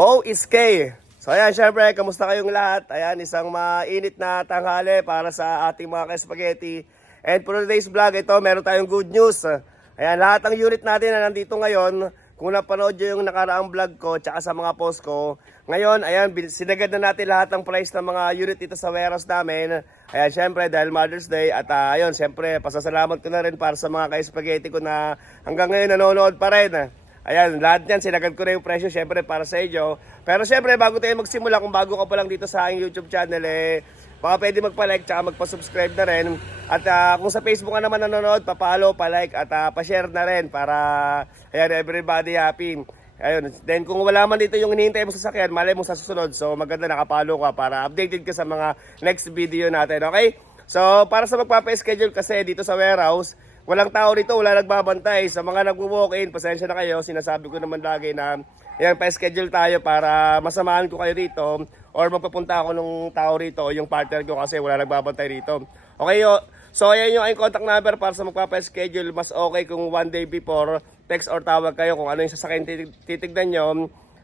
O is K. So ayan, syempre, kamusta kayong lahat? Ayan, isang mainit na tanghali para sa ating mga ka-spaghetti. And for today's vlog, ito, meron tayong good news. Ayan, lahat ng unit natin na nandito ngayon, kung napanood nyo yung nakaraang vlog ko, tsaka sa mga post ko, ngayon, ayan, sinagad na natin lahat ng price ng mga unit dito sa warehouse namin. Ayan, syempre, dahil Mother's Day, at ah, ayun, syempre, pasasalamat ko na rin para sa mga ka-spaghetti ko na hanggang ngayon nanonood pa rin. Ayan, lahat yan, sinagad ko na yung presyo, syempre, para sa inyo. Pero syempre, bago tayo magsimula, kung bago ka pa lang dito sa aking YouTube channel, eh, baka pwede magpa-like, tsaka magpa-subscribe na rin. At ah, kung sa Facebook ka naman nanonood, pa-follow, pa-like, at ah, pa-share na rin para, ayan, everybody happy. Ayun, then kung wala man dito yung hinihintay mo sa sasakyan, malay mo sa susunod. So maganda nakapalo ka para updated ka sa mga next video natin, okay? So para sa magpapa-schedule kasi dito sa warehouse, walang tao dito, wala nagbabantay. Sa mga nagwo-walk-in, pasensya na kayo, sinasabi ko naman lagi na yan, pa-schedule tayo para masamahan ko kayo dito or magpapunta ako nung tao rito yung partner ko kasi wala nagbabantay rito. Okay. So ayan yung aking contact number para sa magpapa-schedule. Mas okay kung one day before text or tawag kayo kung ano yung sasakyan titig- titignan nyo.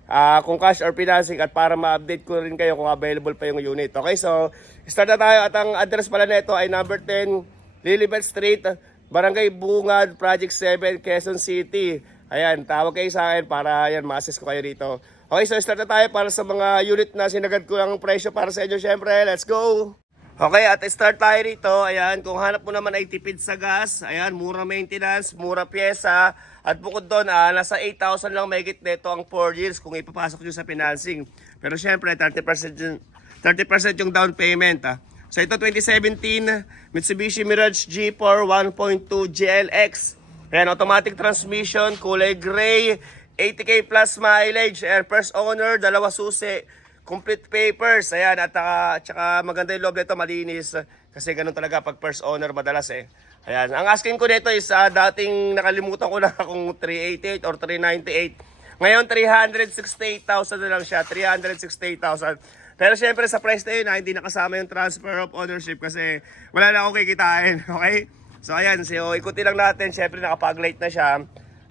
Ah, kung cash or financing at para ma-update ko rin kayo kung available pa yung unit. Okay, so start na tayo at ang address pala nito ay number 10 Lilibet Street, Barangay Bungad, Project 7, Quezon City. Ayan, tawag kayo sa akin para ayan, ma-assist ko kayo dito. Okay, so start na tayo para sa mga unit na sinagad ko ang presyo para sa inyo. Syempre, let's go! Okay, at start tayo rito. Ayan, kung hanap mo naman ay tipid sa gas, ayan, mura maintenance, mura pyesa. At bukod doon, ah, nasa 8,000 lang mahigit nito ang 4 years kung ipapasok nyo sa financing. Pero syempre, 30% yung, 30% yung down payment. Ah. So ito 2017 Mitsubishi Mirage G4 1.2 GLX. Ayan, automatic transmission, kulay gray, 80k plus mileage, and first owner, dalawa susi, complete papers. Ayan, at uh, tsaka maganda yung loob nito, malinis. Kasi ganun talaga pag first owner madalas eh. Ayan, ang asking ko nito is ah, dating nakalimutan ko na kung 388 or 398. Ngayon, 368,000 na lang siya. 368,000. Pero syempre sa price na yun, ah, hindi nakasama yung transfer of ownership kasi wala na akong kikitain. Okay? So ayan, so ikutin lang natin. Syempre nakapag-light na siya.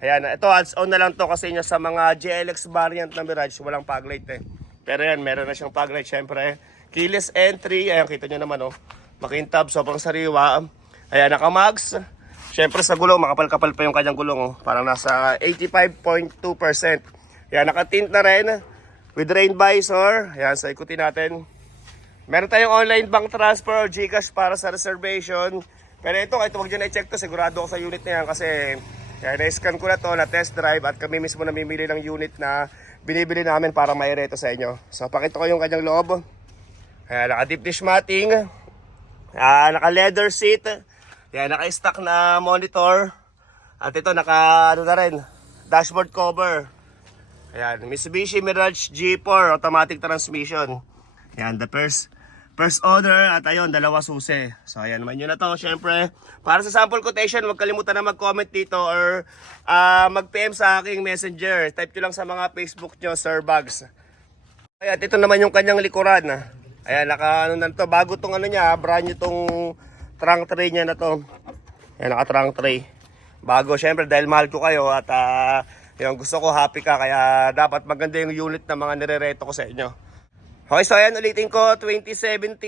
Ayan, ito ads on na lang to kasi niya sa mga GLX variant na Mirage, walang pag-light eh. Pero yan, meron na siyang pag-light syempre. Keyless entry, ayan, kita nyo naman oh. Makintab, sobrang sariwa. Ayan, naka-mags. Syempre sa gulong, makapal-kapal pa yung kanyang gulong oh. Parang nasa 85.2%. Ayan, naka-tint na rin. With rain visor. Ayan, so ikutin natin. Meron tayong online bank transfer or Gcash para sa reservation. Pero ito, kahit huwag dyan i-check to, sigurado ako sa unit na yan kasi kaya na-scan ko na to, na test drive at kami mismo namimili ng unit na binibili namin para maireto sa inyo. So, pakita ko yung kanyang loob. Ayan, naka-deep dish matting. Ah, naka-leather seat. Ayan, naka-stock na monitor. At ito, naka, ano na rin, dashboard cover. Ayan, Mitsubishi Mirage G4 automatic transmission. Ayan, the first first order at ayun, dalawa susi. So ayan naman yun na to, syempre. Para sa sample quotation, huwag kalimutan na mag-comment dito or ah, mag-PM sa aking messenger. Type nyo lang sa mga Facebook nyo, Sir Bugs. Ayan, ito naman yung kanyang likuran. ah. Ayan, naka ano na to, bago tong ano niya, brand new tong trunk tray niya na to. Ayan, naka trunk tray. Bago, syempre, dahil mahal ko kayo at ah, yung gusto ko happy ka, kaya dapat maganda yung unit na mga nirereto ko sa inyo. Okay, so ayan, ulitin ko, 2017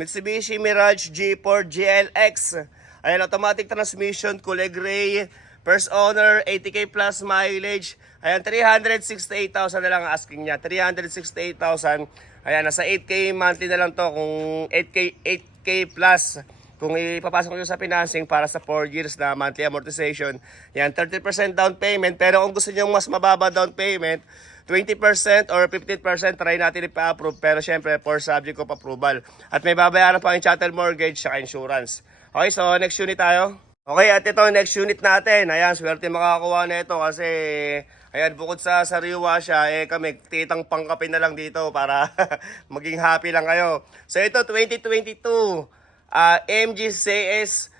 Mitsubishi Mirage G4 GLX. Ayan, automatic transmission, kulay gray, first owner, 80k plus mileage. Ayan, 368,000 na lang ang asking niya. 368,000. Ayan, nasa 8k monthly na lang to kung 8k, 8k plus. Kung ipapasok nyo sa financing para sa 4 years na monthly amortization, yan, 30% down payment. Pero kung gusto nyo mas mababa down payment, 20% or 15% try natin ipa-approve. Pero syempre, for subject of approval. At may babayaran pa yung chattel mortgage sa insurance. Okay, so next unit tayo. Okay, at ito next unit natin. Ayan, swerte makakakuha na ito kasi ayan, bukod sa sariwa siya, eh kami titang pangkapin na lang dito para maging happy lang kayo. So ito, 2022 uh, MG CS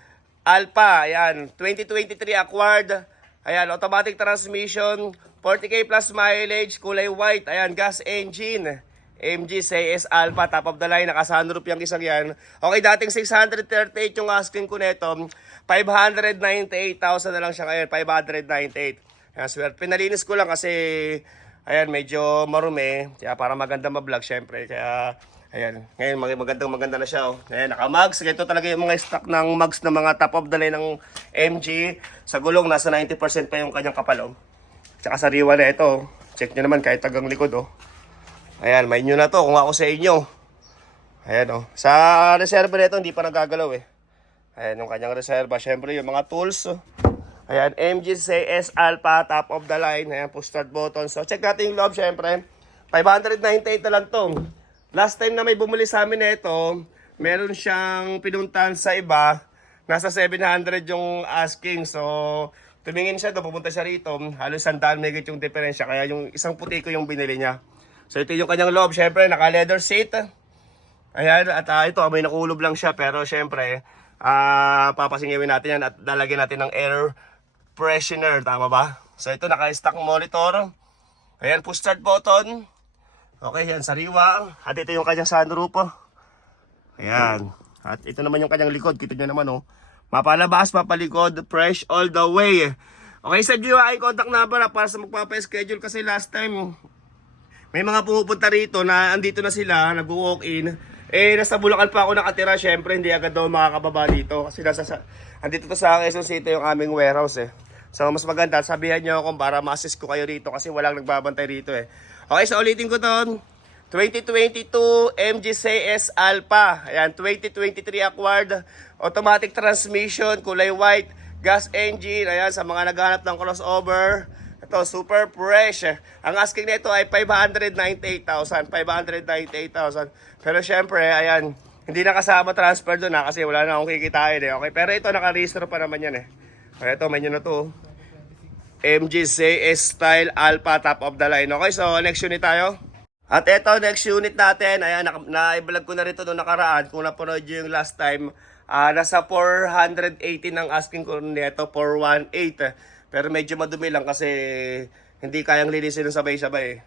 Alpha, ayan, 2023 acquired, ayan, automatic transmission, 40k plus mileage, kulay white, ayan, gas engine, MG CS Alpha, top of the line, naka-sunroof yung isang yan. Okay, dating 638 yung asking ko nito, 598,000 na lang siya ngayon, 598. Ayan, swerte. Pinalinis ko lang kasi Ayan, medyo marumi. Kaya para maganda ma-vlog, syempre. Kaya, ayan. Ngayon, mag- magandang maganda na siya. Oh. Ayan, naka-mugs. Ito talaga yung mga stock ng mugs ng mga top of the line ng MG. Sa gulong, nasa 90% pa yung kanyang kapal. Oh. Tsaka sa riwa na ito. Check nyo naman kahit tagang likod. Oh. Ayan, may nyo na to kung ako sa inyo. Ayan oh. Sa reserva nito hindi pa nagagalaw eh. Ayan yung kanyang reserva. Siyempre yung mga tools. oh. Ayan, MG CS Alpha, top of the line. Ayan, push start button. So check natin yung loob siyempre. 598 na lang to. Last time na may bumili sa amin nito, meron siyang pinuntahan sa iba. Nasa 700 yung asking. So, tumingin siya doon, pupunta siya rito. Halos sandaan megit yung diferensya. Kaya yung isang puti ko yung binili niya. So, ito yung kanyang loob. Siyempre, naka-leather seat. Ayan, at ah, ito, may nakulob lang siya. Pero, siyempre, ah papasingawin natin yan at lalagyan natin ng air freshener. Tama ba? So, ito, naka-stock monitor. Ayan, push start button. Okay, yan, sariwa. At ito yung kanyang sunroof. oh. Ayan. At ito naman yung kanyang likod. Kita nyo naman, oh. Mapalabas, mapalikod, fresh all the way. Okay, sa GUI contact number ah, para sa magpapa-schedule kasi last time, may mga pumupunta rito na andito na sila, nag-walk-in. Eh, nasa Bulacan pa ako nakatira, syempre hindi agad daw makakababa dito. Kasi nasa, sa, andito to sa Quezon City yung aming warehouse eh. So, mas maganda, sabihan nyo ako para ma-assist ko kayo rito kasi walang nagbabantay rito eh. Okay, so ulitin ko to. 2022 MG-CS Alpha. Ayan, 2023 acquired. Automatic transmission, kulay white. Gas engine. Ayan, sa mga naghahanap ng crossover. Ito, super fresh. Ang asking nito ay 598,000. 598,000. Pero syempre, ayan, hindi na kasama transfer doon na kasi wala na akong kikitain eh. Okay, pero ito naka-register pa naman yan eh. Okay, ito, menu na to. MG CS Style Alpha top of the line. Okay, so next unit tayo. At ito, next unit natin, ayan, na- na-vlog ko na rito noong nakaraan. Kung napanood yung last time, ah nasa 480 ng asking ko nito, 418. Pero medyo madumi lang kasi hindi kayang linisin ng sabay-sabay.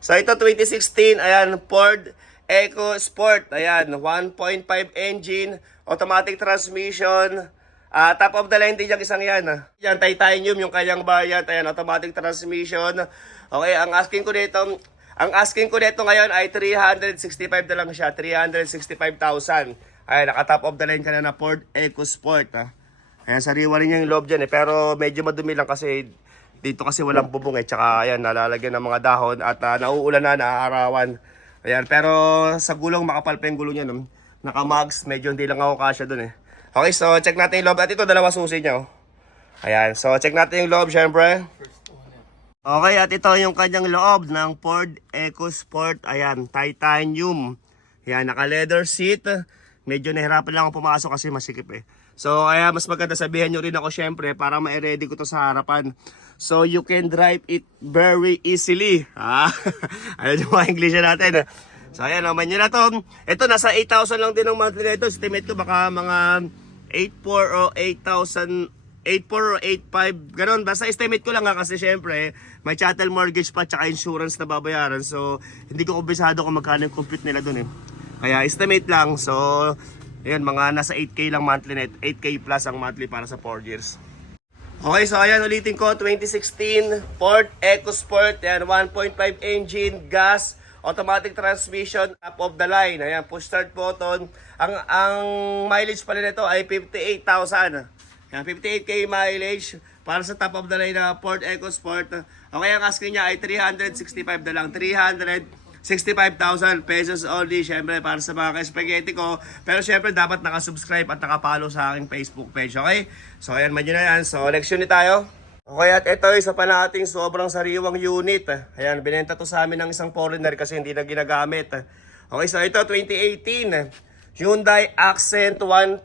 So ito 2016, ayan, Ford Eco Sport, ayan, 1.5 engine, automatic transmission, Ah, top of the line din yung isang yan. ah. Yan, titanium yung kanyang variant. Ayan, automatic transmission. Okay, ang asking ko dito, ang asking ko dito ngayon ay 365 na lang siya. 365,000. Ayan, naka-top of the line ka na na Ford EcoSport. Ah. Ayan, sariwa rin yung loob dyan eh. Pero medyo madumi lang kasi dito kasi walang bubong eh. Tsaka ayan, nalalagyan ng mga dahon at ah, nauulan na, naaarawan. Ayan, pero sa gulong, makapal pa yung gulong niya. No? Naka-mags, medyo hindi lang ako kasya dun eh. Okay, so check natin yung loob. At ito, dalawa susi niya. Oh. Ayan, so check natin yung loob, syempre. Okay, at ito yung kanyang loob ng Ford EcoSport. Ayan, titanium. Ayan, naka-leather seat. Medyo nahirapan lang ako pumasok kasi masikip eh. So, kaya mas maganda sabihan nyo rin ako syempre para ma-ready ko to sa harapan. So, you can drive it very easily. Ah, ayun yung mga English natin. So, ayan, naman nyo na to. Ito, nasa 8,000 lang din ang monthly na ito. Estimate ko baka mga 8,400 o 8,000 8.4 or 8.5, ganun. Basta estimate ko lang nga kasi syempre, may chattel mortgage pa tsaka insurance na babayaran. So, hindi ko kumbisado kung magkano yung compute nila dun eh. Kaya estimate lang. So, ayun, mga nasa 8K lang monthly net. 8K plus ang monthly para sa 4 years. Okay, so ayan, ulitin ko, 2016 Ford EcoSport, yan, 1.5 engine, gas, automatic transmission, top of the line. Ayan, push start button. Ang ang mileage pala nito ay 58,000. Yan, 58k mileage para sa top of the line na Ford EcoSport. Okay, ang asking niya ay 365 na lang. 365,000 pesos only. Syempre, para sa mga ka-spaghetti ko. Pero syempre, dapat nakasubscribe at nakapalo sa aking Facebook page. Okay? So, ayan, medyo na yan. So, next unit tayo. Okay, at ito isa pa nating sobrang sariwang unit. Ayan, binenta to sa amin ng isang foreigner kasi hindi na ginagamit. Okay, so ito 2018. Hyundai Accent 1.4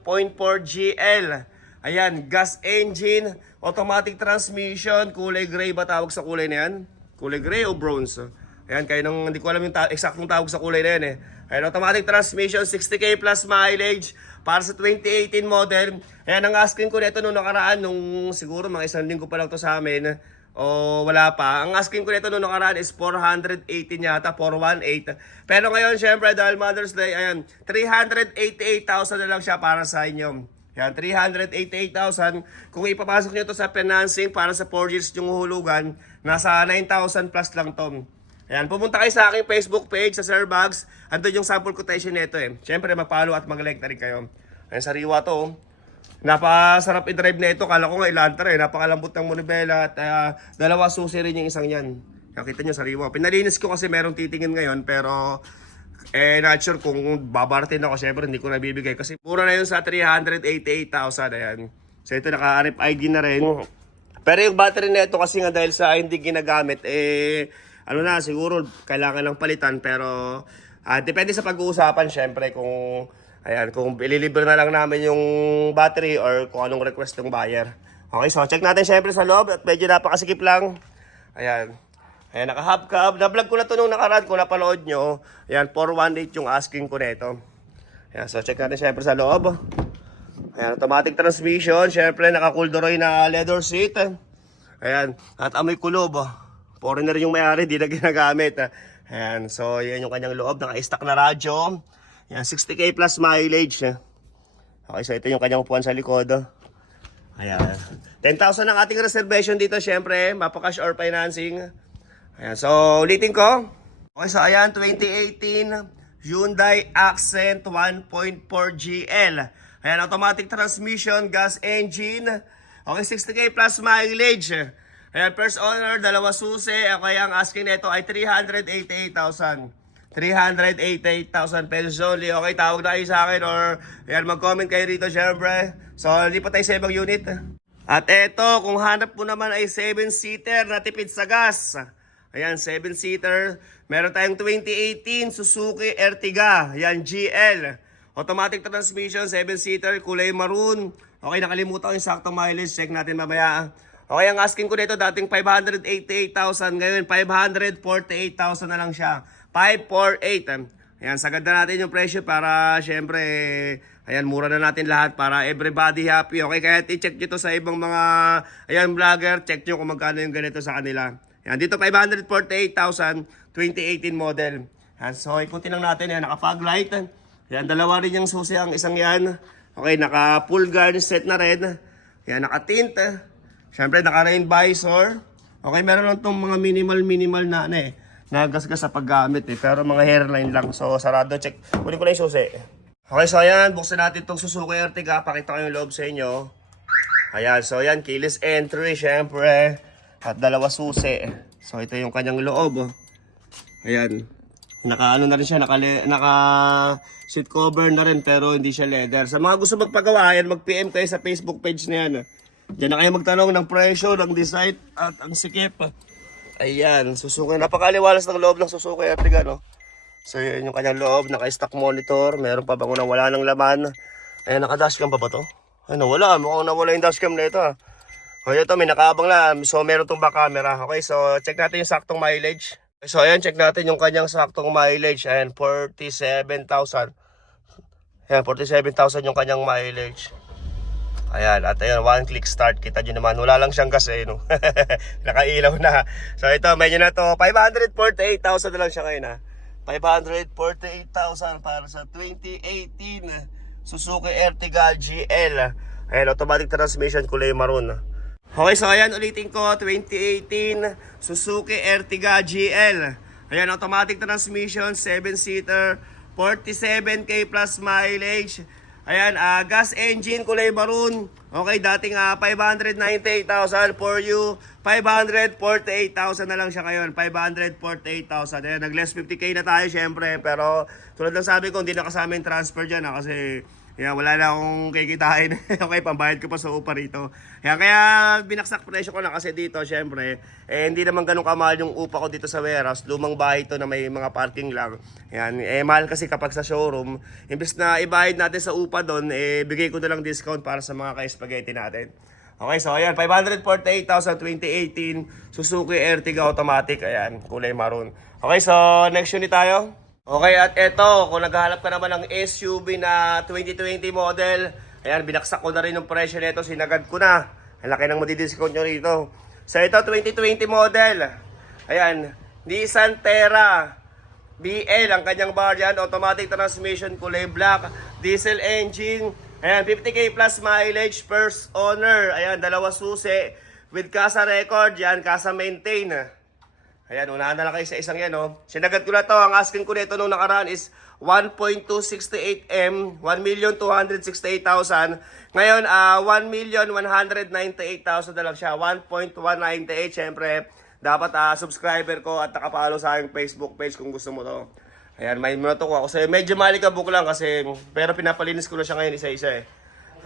GL. Ayan, gas engine, automatic transmission, kulay gray ba tawag sa kulay na yan? Kulay gray o bronze? Ayan, kaya nung hindi ko alam yung ta- eksaktong tawag sa kulay na yan eh. Ayan, automatic transmission, 60k plus mileage para sa 2018 model. Ayan, ang asking ko nito nung nakaraan, nung siguro mga isang linggo pa lang to sa amin, o wala pa. Ang asking ko nito nung nakaraan is 418 yata, 418. Pero ngayon, syempre, dahil Mother's Day, ayan, 388,000 na lang siya para sa inyo. Yan, 388,000. Kung ipapasok nyo to sa financing para sa 4 years yung hulugan, nasa 9,000 plus lang to. Ayan, pumunta kayo sa aking Facebook page sa Sir Bags. Andun yung sample quotation nito eh. Siyempre, mag-follow at mag-like na rin kayo. Ayan, sariwa to. oh. Napasarap i-drive na ito. Kala ko nga ilantar eh. Napakalambot ng monobela at ah, dalawa susi rin yung isang yan. Nakita nyo sariwa. Pinalinis ko kasi merong titingin ngayon pero eh not sure kung babaratin ako. Siyempre hindi ko nabibigay kasi mura na yun sa 388,000. Ayan. So ito naka-RFID na rin. Pero yung battery na ito kasi nga dahil sa hindi ginagamit eh ano na siguro kailangan lang palitan pero ah, depende sa pag-uusapan syempre kung ayan kung ililibre na lang namin yung battery or kung anong request ng buyer. Okay, so check natin syempre sa loob at medyo napakasikip lang. Ayan. Ayan, naka-hubcap. Na-vlog ko na to nung nakaraan kung napanood nyo. Ayan, 418 yung asking ko nito. Ayan, so check natin syempre sa loob. Ayan, automatic transmission. Syempre, naka-coolderoy na leather seat. Ayan, at amoy kulob. Foreigner yung may-ari, di na ginagamit. Ayan, so yan yung kanyang loob. Naka-stack na radyo. Ayan, 60k plus mileage. Okay, so ito yung kanyang upuan sa likod. Ayan. 10,000 ang ating reservation dito, syempre. Mapa-cash or financing. Ayan, so ulitin ko. Okay, so ayan, 2018 Hyundai Accent 1.4 GL. Ayan, automatic transmission, gas engine. Okay, 60k plus mileage. Ayan, first owner, dalawa susi. Okay, ang asking nito ay 388,000. 388,000 pesos only. Okay, tawag na kayo sa akin or ayan, mag-comment kayo rito syempre. So, lipat tayo sa ibang unit. At eto, kung hanap mo naman ay 7-seater na tipid sa gas. Ayan, 7-seater. Meron tayong 2018 Suzuki Ertiga. Ayan, GL. Automatic transmission, 7-seater, kulay maroon. Okay, nakalimutan ko yung saktong mileage. Check natin mamaya. Okay, ang asking ko dito dating 588,000. Ngayon, 548,000 na lang siya. 548. Ayan, sagad na natin yung presyo para syempre, ayan, mura na natin lahat para everybody happy. Okay, kaya i-check nyo to sa ibang mga, ayan, vlogger. Check nyo kung magkano yung ganito sa kanila. Ayan, dito 548,000, 2018 model. Ayan, so ikutin lang natin. Ayan, naka-fog light. Ayan, dalawa rin yung susi ang isang yan. Okay, naka-full guard set na rin. Ayan, naka-tint. Siyempre, naka-rain visor. Okay, meron lang tong mga minimal-minimal na, ano eh, nagasgas sa paggamit eh. Pero mga hairline lang. So, sarado. Check. Kunin ko na yung susi. Okay, so ayan. Buksan natin itong Suzuki Ertiga. Pakita ko yung loob sa inyo. Ayan, so ayan. Keyless entry, syempre. At dalawa susi. So, ito yung kanyang loob. oh. Ayan. Naka ano na rin siya, naka, naka seat cover na rin pero hindi siya leather. Sa mga gusto magpagawa, yan, mag-PM kayo sa Facebook page na yan. Diyan na kayo magtanong ng presyo, ng design at ang sikip. Ayan, Suzuki. Napakaliwalas ng loob ng Suzuki Ertiga, no? So, yun yung kanyang loob. Naka-stock monitor. Meron pa bang unang wala ng laman. Ayan, naka-dashcam pa ba to? Ay, nawala. Mukhang nawala yung dashcam na ito, ah. O, ito, may nakaabang na. So, meron tong back camera. Okay, so, check natin yung saktong mileage. So, ayan, check natin yung kanyang saktong mileage. Ayan, 47,000. Ayan, 47,000 yung kanyang mileage. Ayan, at ayun, one click start. Kita nyo naman, wala lang siyang gas eh, no? Nakailaw na. So ito, medyo na to, 548,000 na lang siya ngayon ha. 548,000 para sa 2018 Suzuki Ertiga GL. Ayan, automatic transmission, kulay maroon. Okay, so ayan, ulitin ko, 2018 Suzuki Ertiga GL. Ayan, automatic transmission, 7-seater, 47k plus mileage. Ayan, ah, gas engine, kulay maroon. Okay, dating ah, 598,000 for you. 548,000 na lang siya ngayon. 548,000. Ayan, nag-less 50k na tayo syempre. Pero tulad ng sabi ko, hindi na kasama yung transfer dyan. ah, kasi yan, wala na akong kikitain. okay, pambayad ko pa sa upa rito. Yan, kaya binaksak presyo ko na kasi dito, syempre, eh, hindi naman ganun kamahal yung upa ko dito sa warehouse. Lumang bahay to na may mga parking lang. Yan, eh, mahal kasi kapag sa showroom. Imbes na ibayad natin sa upa doon, eh, bigay ko na lang discount para sa mga ka-spaghetti natin. Okay, so ayan, 548,000 2018 Suzuki Ertiga Automatic. Ayan, kulay maroon. Okay, so next unit tayo. Okay, at eto, kung naghahanap ka naman ng SUV na 2020 model, ayan, binaksak ko na rin yung presyo nito, sinagad ko na. Ang laki ng madidiscount nyo rito. So ito, 2020 model. Ayan, Nissan Terra. BL ang kanyang variant, automatic transmission, kulay black, diesel engine, Ayan, 50k plus mileage, first owner. Ayan, dalawa susi with casa record. Yan, casa maintain. Ayan, unahan na lang kayo sa isang yan, oh. Sinagat ko na to. Ang asking ko nito nung nakaraan is 1.268M, 1,268,000. Ngayon, ah 1,198,000 na lang siya. 1.198, syempre. Dapat ah subscriber ko at nakapalo sa aking Facebook page kung gusto mo to. Ayan, may mga to ko ako sa'yo. Medyo malikabok lang kasi, pero pinapalinis ko na siya ngayon isa-isa eh.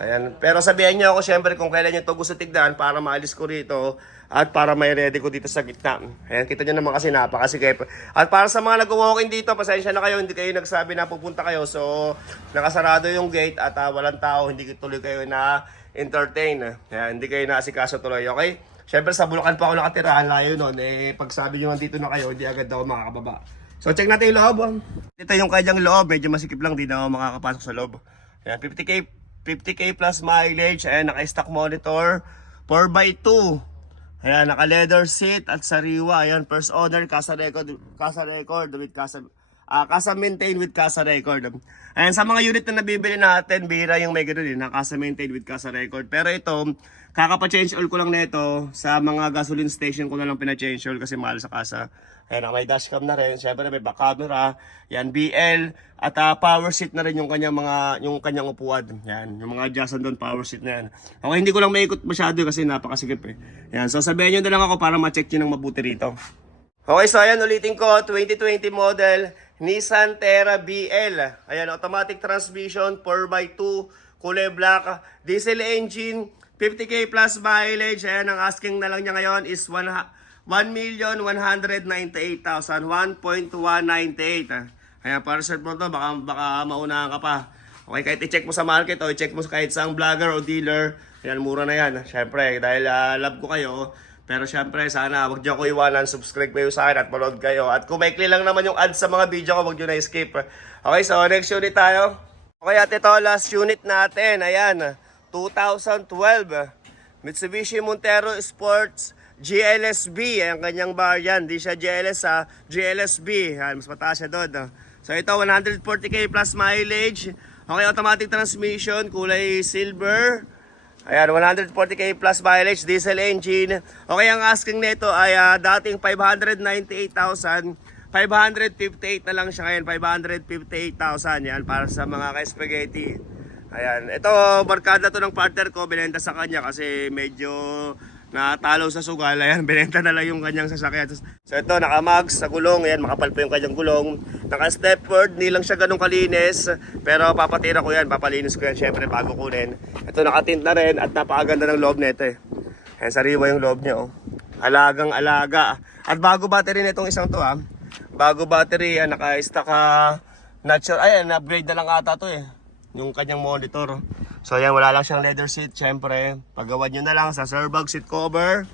Ayan. Pero sabihan niyo ako syempre kung kailan niyo to gusto tignan para maalis ko rito at para may ready ko dito sa gitna. Ayan, kita niyo naman kasi napakasigip. At para sa mga nag-walking dito, pasensya na kayo, hindi kayo nagsabi na pupunta kayo. So, nakasarado yung gate at ah, walang tao, hindi tuloy kayo na entertain. Ayan, hindi kayo naasikaso tuloy, okay? Syempre sa Bulacan pa ako nakatira, layo nun. Eh, pag sabi niyo nandito na kayo, hindi agad ako makakababa. So, check natin yung loob. oh. Ito yung kanyang loob, medyo masikip lang, di na ako makakapasok sa loob. Ayan, 50k 50k plus mileage. Ayan, naka-stock monitor. 4x2. Ayan, naka-leather seat at sariwa. Ayan, first owner, casa record, casa record with casa, ah casa maintain with casa record. Ayan, sa mga unit na nabibili natin, bira yung may ganun din, na casa maintain with casa record. Pero ito, kakapa-change oil ko lang nito sa mga gasoline station ko na lang pina-change oil kasi mahal sa casa. Ayan, may dashcam na rin. Siyempre may back camera. Yan, BL. At ah, power seat na rin yung kanyang mga, yung kanyang upuan. Yan, yung mga adjustan doon, power seat na yan. Okay, hindi ko lang maikot masyado kasi napakasigip eh. Yan, so sabihin nyo na lang ako para ma-check nyo ng mabuti rito. Okay, so ayan, ulitin ko, 2020 model, Nissan Terra BL. Ayan, automatic transmission, 4x2, kulay black, diesel engine, 50k plus mileage. Ayan, ang asking na lang niya ngayon is 1 1,198,000, 1.198. Ayan, para sa mo to, baka, baka maunahan ka pa. Okay, kahit i-check mo sa market o i-check mo kahit sa vlogger o dealer, ayan, mura na yan. Siyempre, dahil ah, love ko kayo, pero syempre, sana wag niyo ko iwanan, subscribe kayo sa akin at manood kayo. At kung maikli lang naman yung ads sa mga video ko, wag niyo na skip. Okay, so next unit tayo. Okay, at ito, last unit natin. Ayan, 2012. Mitsubishi Montero Sports GLSB. Ang kanyang bar yan. Di siya GLS ha. GLSB. Ayan, mas mataas siya doon. no? So ito, 140k plus mileage. Okay, automatic transmission. Kulay silver. Ayan, 140k plus mileage, diesel engine. Okay, ang asking nito ay ah, dating 598,000. 558 na lang siya ngayon, 558,000 yan para sa mga ka-spaghetti. Ayan, ito barkada to ng partner ko, binenta sa kanya kasi medyo natalo sa sugal. Ayan, binenta na lang yung kanyang sasakyan. So ito, naka-mags sa gulong. Ayan, makapal pa yung kanyang gulong. Naka-stepward, di lang siya ganun kalinis. Pero papatira ko yan, papalinis ko yan syempre bago kunin. Ito, nakatint na rin at napakaganda ng loob nito eh. Ayan, sariwa yung loob niya oh. Alagang alaga. At bago battery nitong isang to ah. Bago battery, yan, naka-stock ka natural. Ay, upgrade na lang ata to eh. Yung kanyang monitor. So ayan, wala lang siyang leather seat. Siyempre, paggawan nyo na lang sa Cerbag seat cover.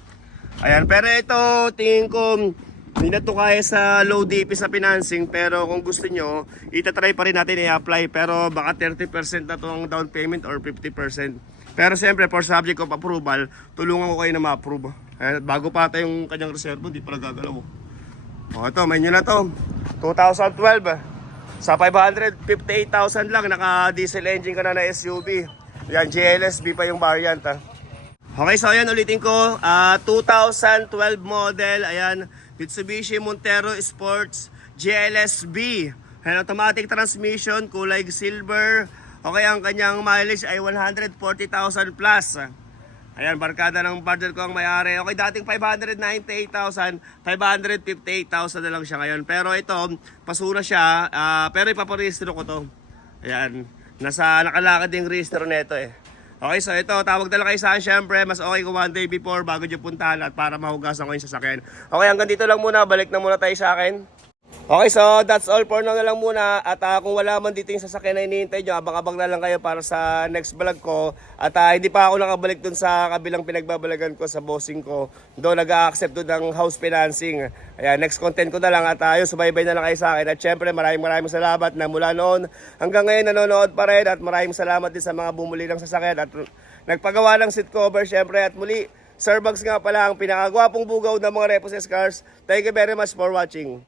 Ayan, pero ito, tingin ko, hindi na to kaya sa low DP sa financing. Pero kung gusto nyo, itatry pa rin natin i-apply. Pero baka 30% na to ang down payment or 50%. Pero siyempre, for subject of approval, tulungan ko kayo na ma-approve. Ayan, bago pa ata yung kanyang reservo, hindi pa nagagalaw. oh. O ito, may nyo na to. 2012. Sa 558,000 lang, naka-diesel engine ka na na SUV. Yan, GLSB pa yung variant ha. Okay, so ayan ulitin ko. Ah, 2012 model. Ayan, Mitsubishi Montero Sports GLSB. Ayan, automatic transmission, kulay silver. Okay, ang kanyang mileage ay 140,000 plus. Ayan, barkada ng partner ko ang may-ari. Okay, dating 598,000, 558,000 na lang siya ngayon. Pero ito, pasuna siya, ah, pero ipaparehistro ko to. Ayan, nasa nakalakad yung registro nito eh. Okay, so ito, tawag na lang kayo sa akin syempre. Mas okay kung one day before bago nyo puntahan at para mahugasan ko yung sasakyan. Okay, hanggang dito lang muna. Balik na muna tayo sa akin. Okay, so that's all for now na lang muna. At ah, kung wala man dito yung sasakyan na iniintay nyo, abang-abang na lang kayo para sa next vlog ko. At ah, hindi pa ako nakabalik dun sa kabilang pinagbabalagan ko sa bossing ko. Doon nag-a-accept doon ng house financing. Ayan, next content ko na lang at ayos, subaybay na lang kayo sa akin. At syempre, maraming maraming salamat na mula noon hanggang ngayon nanonood pa rin. At maraming salamat din sa mga bumuli ng sasakyan at nagpagawa ng seat cover syempre. At muli, Starbucks nga pala ang pinakagwapong bugaw ng mga Reposes cars. Thank you very much for watching.